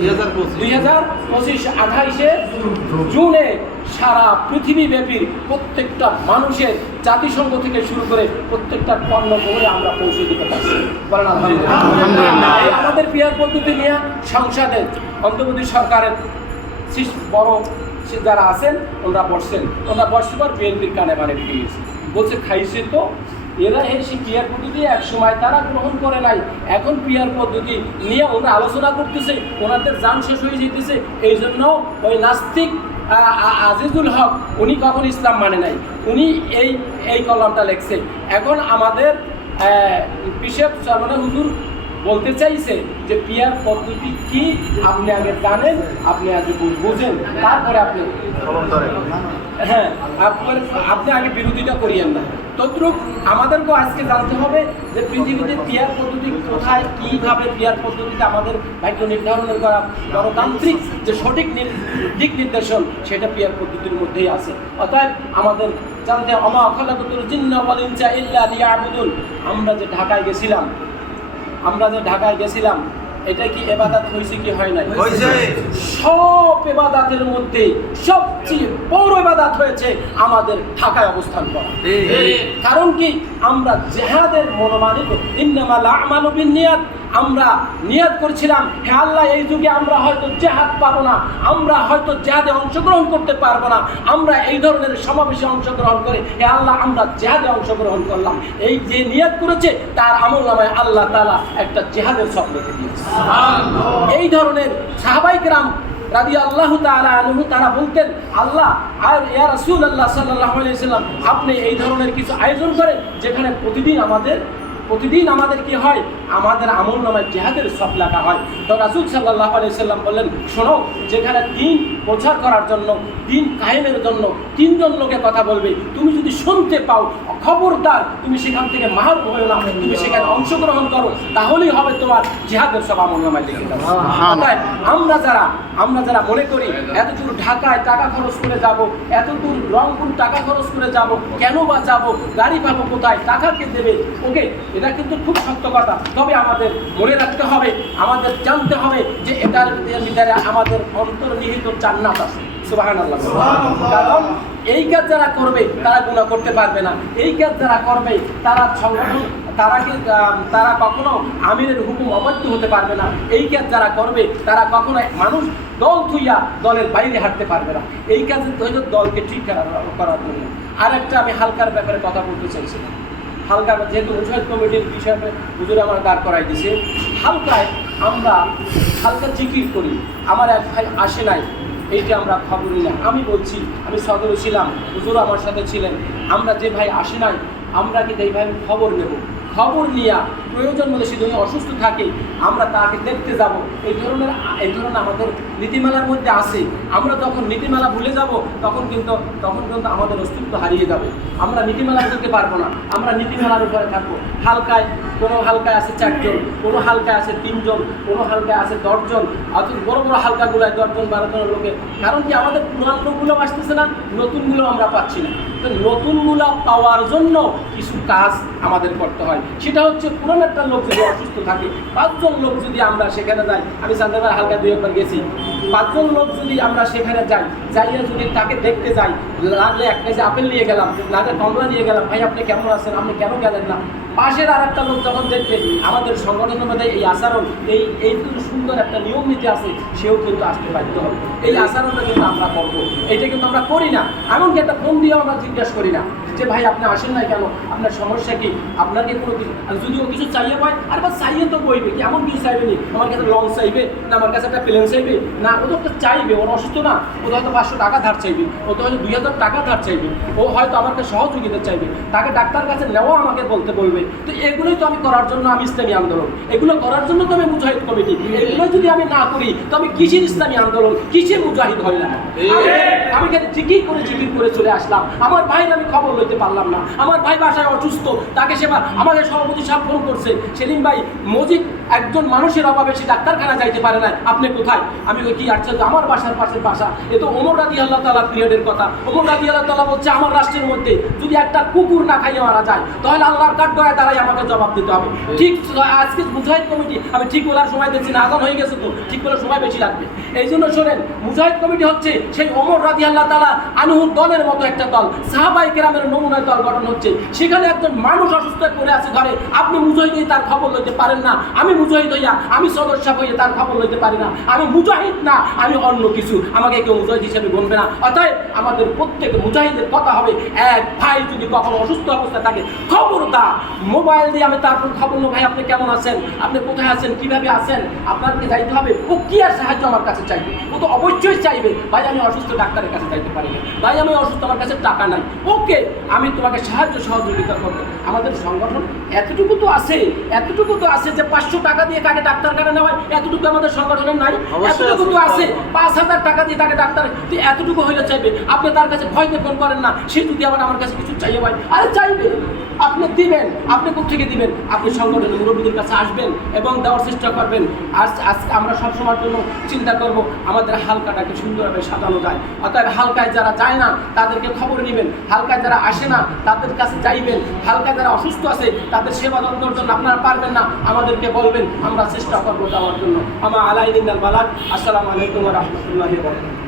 দুই হাজার পঁচিশ। আঠাইশে জুনে সারা পৃথিবীব্যাপী প্রত্যেকটা মানুষের জাতিসংঘ থেকে শুরু করে প্রত্যেকটা পণ্য বহরে আমরা পৌঁছে দিতে পারছি। বলেন আমাদের পিয়ার পদ্ধতি নিয়ে সংসদের অন্তর্বর্তী সরকারের শীর্ষ বড় যারা আছেন ওনারা বসছেন। ওনারা বসছে পর বিএনপির কানে মানে গেছে। বলছে খাইছে তো? এরা এই সেই ক্রিয়ার পদ্ধতি এক সময় তারা গ্রহণ করে নাই। এখন ক্রিয়ার পদ্ধতি নিয়ে ওরা আলোচনা করতেছে, ওনাদের যান শেষ হয়ে যেতেছে এই জন্য ওই নাস্তিক আজিজুল হক, উনি কখন ইসলাম মানে নাই। উনি এই এই কলমটা লেখছে। এখন আমাদের পিসেব সরমানা হুজুর বলতে চাইছে যে পিয়ার পদ্ধতি কি? আপনি আগে জানেন আপনি আগে বুঝেন তারপরে আপনি হ্যাঁ আপনার আপনি আগে বিরোধিতা করিয়েন না। তদ্রুপ আমাদেরকেও আজকে জানতে হবে যে পৃথিবীতে পিয়ার পদ্ধতি কোথায় কীভাবে পিয়ার পদ্ধতিতে আমাদের ভাগ্য নির্ধারণের করা গণতান্ত্রিক যে সঠিক দিক নির্দেশন সেটা পিয়ার পদ্ধতির মধ্যেই আছে। অতএব আমাদের জানতে অমা অখলাকুতুল জিন্না ইল্লা আমরা যে ঢাকায় গেছিলাম আমরা যে ঢাকায় গেছিলাম এটা কি এবাদাত হয়েছে কি হয় নাই? সব এবাদাতের মধ্যে সবচেয়ে বড় এবাদাত হয়েছে আমাদের ঢাকায় অবস্থান করা। কারণ কি? আমরা জেহাদের মনোমানিক ইন্নামাল আমানবিন বিন্নিয়াত আমরা নিয়াত করছিলাম হে আল্লাহ এই যুগে আমরা হয়তো জেহাদ পাবো না আমরা হয়তো জেহাদে অংশগ্রহণ করতে পারব না আমরা এই ধরনের সমাবেশে অংশগ্রহণ করে হে আল্লাহ আমরা জেহাদে অংশগ্রহণ করলাম। এই যে নিয়াত করেছে তার আমল নামায় আল্লাহ তালা একটা জেহাদের সব রেখে দিয়েছে। এই ধরনের সাহাবাইকরাম রাদি আল্লাহ তাআলা আনহু তারা বলতেন আল্লাহ আর ইয়া রাসূল আল্লাহ আলাইহি আপনি এই ধরনের কিছু আয়োজন করেন যেখানে প্রতিদিন আমাদের প্রতিদিন আমাদের কি হয়? আমাদের আমল নামায় জেহাদের সব লেখা হয়। তো রাসুল সাল্লাহ আলি সাল্লাম বললেন, শোনো, যেখানে দিন প্রচার করার জন্য, দিন কায়েমের জন্য তিনজন লোকে কথা বলবে, তুমি যদি শুনতে পাও খবরদার তুমি সেখান থেকে মাহার হয়ে না তুমি সেখানে অংশগ্রহণ করো তাহলেই হবে তোমার জিহাদের সব আমল নামায় লিখে আমরা যারা আমরা যারা মনে করি এত দূর ঢাকায় টাকা খরচ করে যাব এত দূর রংপুর টাকা খরচ করে যাব কেন বা যাব গাড়ি পাবো কোথায় টাকা কে দেবে ওকে এটা কিন্তু খুব সত্য কথা। তবে আমাদের মনে রাখতে হবে আমাদের জানতে হবে যে এটার ভিতরে আমাদের অন্তর্নিহিত জান্নাত আছে। কারণ এই কাজ যারা করবে তারা গুণা করতে পারবে না। এই কাজ যারা করবে তারা সংগঠন তারা কি তারা কখনো আমিরের হুকুম অবাধ্য হতে পারবে না। এই কাজ যারা করবে তারা কখনো মানুষ দল থুইয়া দলের বাইরে হাঁটতে পারবে না। এই কাজে হইল দলকে ঠিক করার- জন্য। আর একটা আমি হালকার ব্যাপারে কথা বলতে চাইছিলাম। হালকা যেহেতু মুজাহিদ কমিটির বিষয়ে হুজুর আমার দাঁড় করাই দিছে। হালকায় আমরা হালকা জিকির করি। আমার এক ভাই আসে নাই। এইটা আমরা খবর নিলাম। আমি বলছি, আমি সদরে ছিলাম হুজুর আমার সাথে ছিলেন। আমরা যে ভাই আসি নাই, আমরা কিন্তু এই ভাই খবর নেব। খবর নিয়া প্রয়োজন মতো সে যদি অসুস্থ থাকে, আমরা তাকে দেখতে যাব। এই ধরনের এই ধরনের আমাদের নীতিমালার মধ্যে আছে। আমরা যখন নীতিমালা ভুলে যাব, তখন কিন্তু তখন কিন্তু আমাদের অস্তিত্ব হারিয়ে যাবে। আমরা নীতিমালা করতে পারব না। আমরা নীতিমালার উপরে থাকব। হালকায়, কোনো হালকায় আছে চারজন, কোনো হালকায় আছে তিনজন, কোনো হালকায় আছে দশজন, অথচ বড় বড় হালকাগুলায় দশজন বারো জন লোকে কারণ কি আমাদের পুরানোগুলো আসতেছে না? নতুনগুলো আমরা পাচ্ছি না। তো নতুনগুলো পাওয়ার জন্য কিছু কাজ আমাদের করতে হয়। সেটা হচ্ছে পুরনো একটা লোক যদি অসুস্থ থাকে, পাঁচজন লোক যদি আমরা সেখানে যাই, আমি সান্দাবার হালকা দুই একবার গেছি, পাঁচজন লোক যদি আমরা সেখানে যাই, যাইয়া যদি তাকে দেখতে যাই, লাগলে এক কেজি আপেল নিয়ে গেলাম, লাগলে কমলা নিয়ে গেলাম, ভাই, আপনি কেমন আছেন? আপনি কেন গেলেন না? পাশের আর একটা লোক যখন দেখবে, আমাদের সংগঠনের মধ্যে এই আচরণ, এই এই সুন্দর একটা নিয়ম নীতি আছে, সেও কিন্তু আসতে বাধ্য হবে। এই আচরণটা কিন্তু আমরা করব। এটা কিন্তু আমরা করি না। এমনকি একটা ফোন দিয়েও আমরা জিজ্ঞাসা করি না যে, ভাই, আপনি আসেন নাই কেন? আপনার সমস্যা কি? আপনার কি কোনো কিছু আর যদি ও কিছু চাইয়ে পায়, আর বা চাইয়ে তো বইবে কি? এমন কিছু চাইবে নি? আমার কাছে লং চাইবে না, আমার কাছে একটা প্লেন চাইবে না, ও তো একটা চাইবে ওর অসুস্থ না, ও তো হয়তো পাঁচশো টাকা ধার চাইবে, ও তো হয়তো দুই হাজার টাকা ধার চাইবে, ও হয়তো আমার কাছে সহযোগিতা চাইবে, তাকে ডাক্তার কাছে নেওয়া আমাকে বলতে বলবে তো এগুলোই তো আমি করার জন্য আমি ইসলামী আন্দোলন। এগুলো করার জন্য তো আমি মুজাহিদ কমিটি। এগুলো যদি আমি না করি তো আমি কিসের ইসলামী আন্দোলন? কিসের মুজাহিদ হয় না আমি কেন জিকির করে জিকির করে চলে আসলাম? আমার ভাইয়ের আমি খবর লইতে পারলাম না। আমার ভাই বাসায় অসুস্থ তাকে সেবা আমাকে সভাপতি সাহেব ফোন করছে। সেলিম ভাই মজিদ একজন মানুষের অভাবে সে ডাক্তারখানা যাইতে পারে না আপনি কোথায়? আমি কি আশ্চর্য? আমার বাসার পাশের বাসা। এ তো ওমর রাজি আল্লাহ তালা পিরিয়ডের কথা। ওমর রাজি আল্লাহ তালা বলছে আমার রাষ্ট্রের মধ্যে যদি একটা কুকুর না খাইয়ে মারা যায় তাহলে আল্লাহর কাঠ গড়ায় তারাই আমাকে জবাব দিতে হবে। ঠিক আজকে মুজাহিদ কমিটি আমি ঠিক বলার সময় দিচ্ছি না আজান হয়ে গেছে তো ঠিক বলার সময় বেশি লাগবে। এই জন্য শোনেন মুজাহিদ কমিটি হচ্ছে সেই ওমর রাজি আল্লাহ তালা আনুহুর দলের মতো একটা দল। সাহাবাই কেরামের নমুনায় দল গঠন হচ্ছে। সেখানে একজন মানুষ অসুস্থ হয়ে পড়ে আছে ঘরে। আপনি মুজাহিদ হয়ে তার খবর লইতে পারেন না। আমি মুজাহিদ হইয়া আমি সদস্য হয়ে তার খবর লইতে পারি না। আমি মুজাহিদ না, আমি অন্য কিছু। আমাকে কেউ মুজাহিদ হিসেবে গণবে না। অতএব আমাদের প্রত্যেক মুজাহিদের কথা হবে। এক ভাই যদি কখনো অসুস্থ অবস্থায় থাকে, খবরদার। মোবাইল দিয়ে আমি তারপর খবর নেব। ভাই, আপনি কেমন আছেন? আপনি কোথায় আছেন? কীভাবে আছেন? আপনাকে যাইতে হবে। ও কি আর সাহায্য আমার কাছে চাইবে? ও তো অবশ্যই চাইবে। ভাই, আমি অসুস্থ ডাক্তারের কাছে যাইতে পারি না। ভাই, আমি অসুস্থ, আমার কাছে টাকা নাই। ওকে, আমি তোমাকে সাহায্য সহযোগিতা করব। আমাদের সংগঠন এতটুকু তো আছে, এতটুকু তো আছে যে পাঁচশো টাকা দিয়ে কাকে ডাক্তার কাটা নেওয়া হয়? এতটুকু আমাদের সংগঠনের নাই। এতটুকু তো আছে। পাঁচ হাজার টাকা দিয়ে তাকে ডাক্তার এতটুকু হইলে চাইবে। আপনি তার কাছে ভয়তে ফোন করেন না। সে যদি আবার আমার কাছে কিছু চাইয়ে ভাই আরে চাইবে। আপনি দিবেন। আপনি কোথেকে দিবেন? আপনি সংগঠনের মুরব্বীদের কাছে আসবেন এবং দেওয়ার চেষ্টা করবেন। আজ আজকে আমরা সবসময়ের জন্য চিন্তা করব আমাদের হালকাটাকে সুন্দরভাবে সাজানো যায়। অতএব হালকায় যারা যায় না তাদেরকে খবর নেবেন। হালকায় যারা আসে না তাদের কাছে যাইবেন। হালকায় যারা অসুস্থ আছে তাদের সেবা যত্নের জন্য আপনারা পারবেন না। আমাদেরকে বলবেন আমরা চেষ্টা করব যাওয়ার জন্য। আমার আলাইদিন বালাক আসসালামু আলাইকুম রহমতুল্লাহ